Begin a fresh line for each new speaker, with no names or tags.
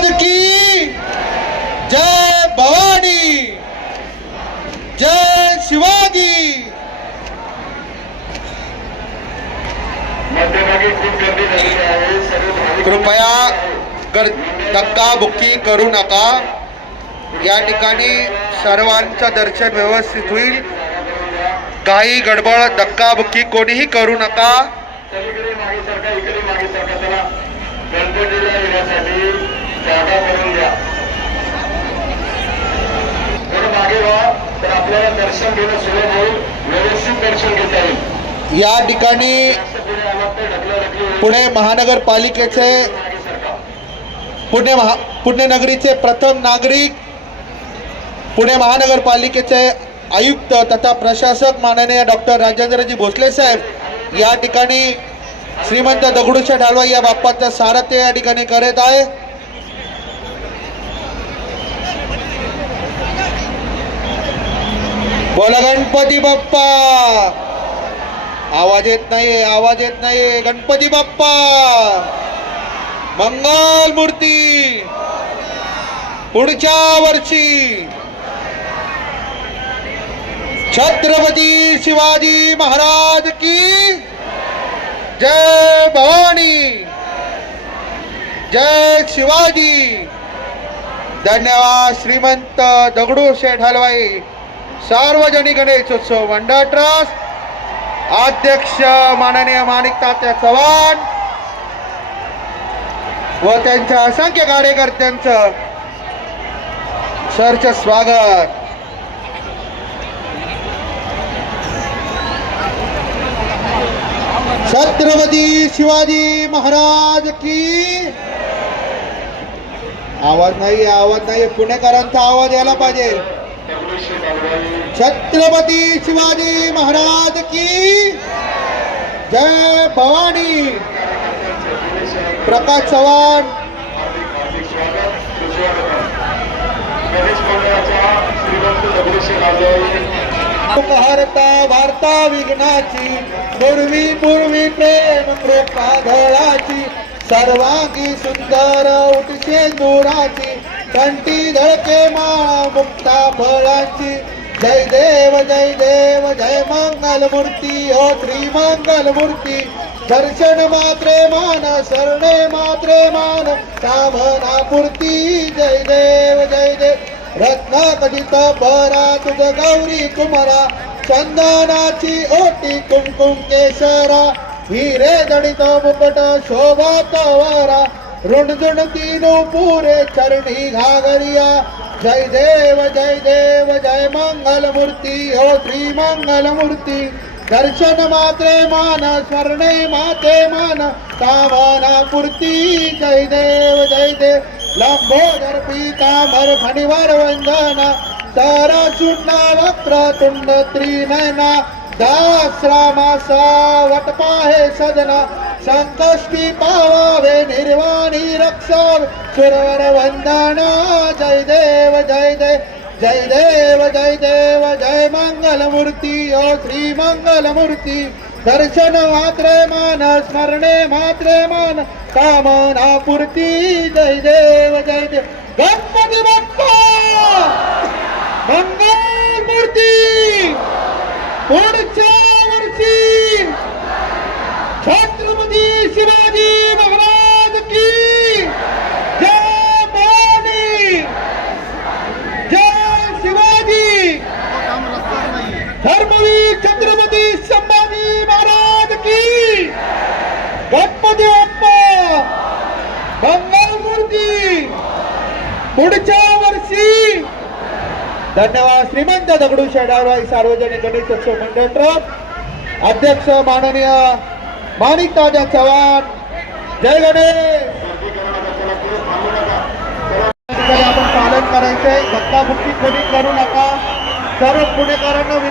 महाराज की? जय भवानी जय शिवाजी कृपया गर धक्का बुक्की करू नका. या ठिकाणी सर्वांचं दर्शन व्यवस्थित होईल. काही गडबड धक्का बुक्की कोणीही करू नका.
जागा करून द्या. थोडं मागे व्हा तर आपल्याला दर्शन घेणं सुलभ होईल व्यवस्थित दर्शन घेता येईल.
या ठिकाणी. पुणे महानगरपालिकेचे पुणे महा पुण्यनगरीचे प्रथम नागरिक पुणे महानगरपालिकेचे आयुक्त तथा प्रशासक माननीय डॉक्टर राजेंद्रजी भोसले साहेब या ठिकाणी श्रीमंत दगडूशेठ हलवाई या बाप्पाचं सारथ्य या ठिकाणी करत आहे. बोला गणपती बाप्पा. आवाज येत नाही आवाज येत नाही गणपती बाप्पा. मंगल मूर्ती. पुढच्या वर्षी. छत्रपती शिवाजी महाराज की जय भवानी. जय शिवाजी. धन्यवाद श्रीमंत दगडू शेठ हलवाई. सार्वजनिक गणेशोत्सव मंडळ ट्रस्ट अध्यक्ष माननीय माणिक तात्या चव्हाण व त्यांच्या असंख्य कार्यकर्त्यांचं सरचं स्वागत. छत्रपती शिवाजी महाराज की आवाज नाही आवाज नाही पुणेकरांचा आवाज यायला पाहिजे. छत्रपती शिवाजी महाराज की जय भवानी। प्रकाश चव्हाण।
हार्दिक हार्दिक स्वागत सुस्वागत गणेश मंडळाच्या श्रीमंत दगडूशेठ हलवाई
हरता वार्ता विघ्नाची पूर्वी पूर्वी प्रेम कृपा धळाची सर्वांगी सुंदर उठशे दुराची कंटी धडके माळा मुक्ता फळाची. जय देव जय देव जय मंगल मूर्ती हो श्री मंगल मूर्ती दर्शन मात्रे मान शरणे मात्रे मान सामना पूर्ती जय देव जय देव. रत्न कथित परा तुझ गौरी कुमारा चंदनाची ओटी कुमकुम केशरा. हिरे जडित मुकट शोभा तवरा रुणझुण तीनु पुरे चरणी घागरिया। जय देव जय देव जय मंगल मूर्ती हो श्री मंगल मूर्ती दर्शन मात्रे मान स्मरणे माते मान कामना पूर्ती। जय देव जय देव लंबोदर पीतांबर फणिवर वंदना। तर चूर्ण वक्र तुंड त्रिनयना। दास रामासा वटपाहे सजना संकष्टी पावावे निर्वाणी रक्षावे सुरवर वंदना जय देव जय देव जय देव जय देव जय मंगल मूर्ती ओ श्री मंगल मूर्ती दर्शन मात्रे मान स्मरणे मात्रे मान कामना पूर्ती जय देव जय देव गणपती बाप्पा! मंगल मूर्ती पुढच्या वर्षी छत्रपती शिवाजी महाराज की जय भवानी जय शिवाजी. धर्मवीर छत्रपती संभाजी महाराज की. गणपती बाप्पा मंगल मूर्ती पुढच्या धन्यवाद श्रीमंत दगडू शेडारवाई सार्वजनिक गणेशोत्सव मंडळ ट्रस्ट अध्यक्ष माननीय माणिक ताजा चव्हाण. जय गणेश. आपण पालन करायचंय. धक्काबुक्की कोणी करू नका. सर्व पुणेकरांना